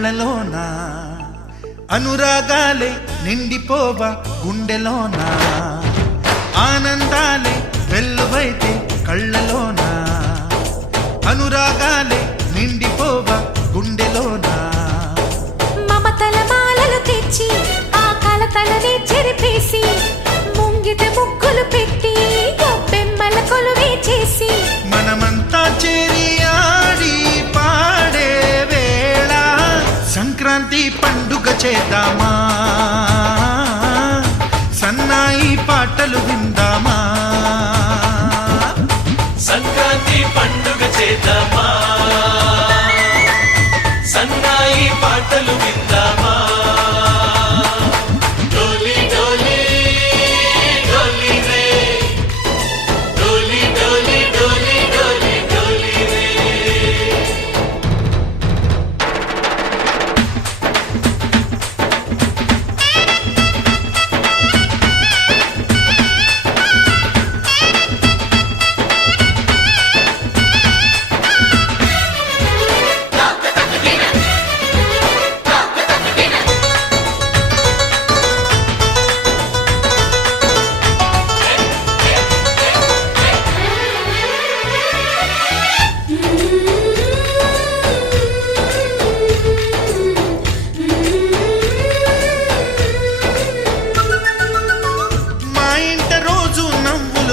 కళ్ళలోనా అనురాగాలే నిండిపోవా గుండెలోనా ఆనందాలే వెల్లువైతే కళ్ళలోనా అనురాగాలే నిండిపోవా గుండెలోనా మమతల మాలలు తెచ్చి ఆ కలతలనే చెరిపేసి ముంగిట ముగ్గులు పెట్టి గొప్పెమ్మల కొలువే చేసి మనమంతా చేరి ఆడి పాడే వేళ సంక్రాంతి పండుగ చేద్దామా సన్నాయి పాటలు విందామా సంక్రాంతి పండుగ చేద్దామా సన్నాయి పాటలు విందామా డోలి డోలి డోలి రే డోలి డోలి డోలి డోలి డోలి రే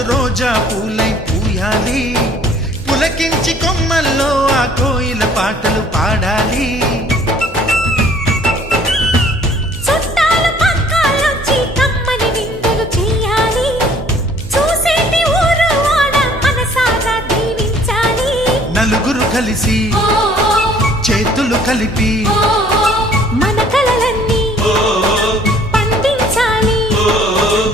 రోజా పూలై పూయాలి పులకించి కొమ్మల్లో ఆ కోయిల పాటలు పాడాలి చుట్టాలు పక్కాలొచ్చి కమ్మని విందులు చెయ్యాలి చూసేటి ఊరు వాడ మనసారా దీవించాలి నలుగురు కలిసి చేతులు కలిపి మన కలలన్నీ పండించాలి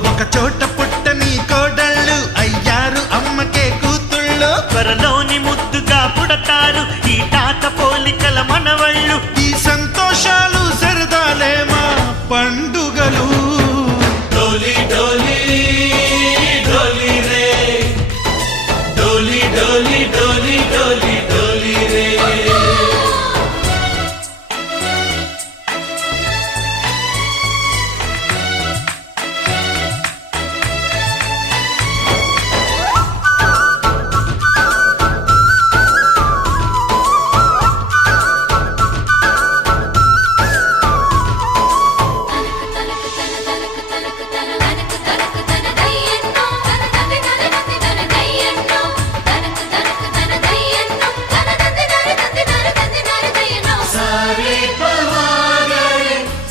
ఒక చోట పుట్టని కోడళ్ళు అయ్యారు అమ్మకే కూతుళ్ళు త్వరలోని ముద్దుగా పుడతారు ఈ తాత పోలికల మనవళ్ళు ఈ సంతోషాలు సరదాలే మా పండుగలు డోలి డోలి డోలి రే డోలి డోలి డోలి డోలి డోలి రే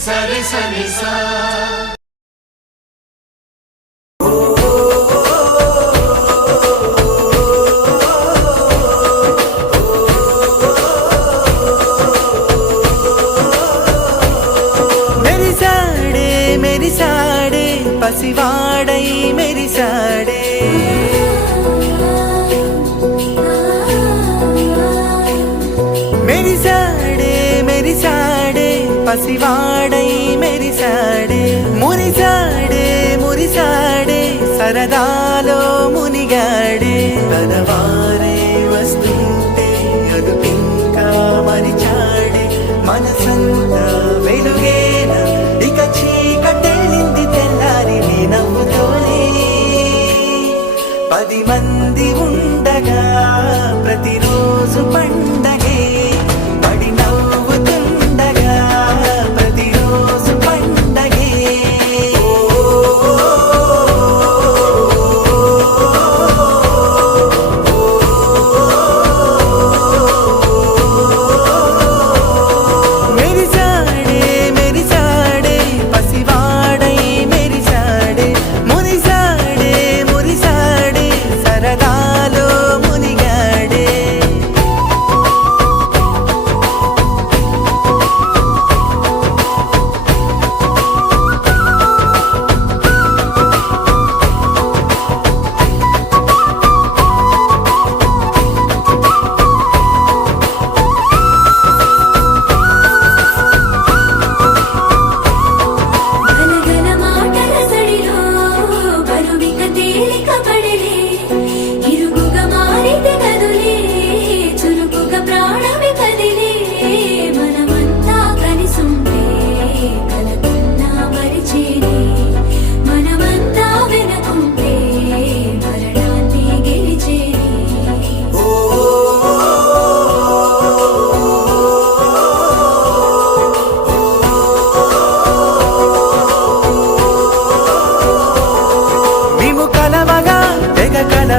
సరి సరి సా మెరిసాడే పసివాడై మెరిసాడే మెరిసాడే మెరిసాడే పసివాడై మెరిసాడే మురిసాడే మురిసాడే సరదాలో మునిగాడే కనవారే వస్తుంటే అదుపింకా మరిచాడే మనసంతా వెలుగేన ఇక చీకటెళ్ళింది తెల్లారి నీ నవ్వుతోనే 10 మంది ఉండగా ప్రతిరోజు పండగే పడి నవ్వుతుండగా ప్రతిరోజు పండగే ఓ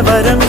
కలవరం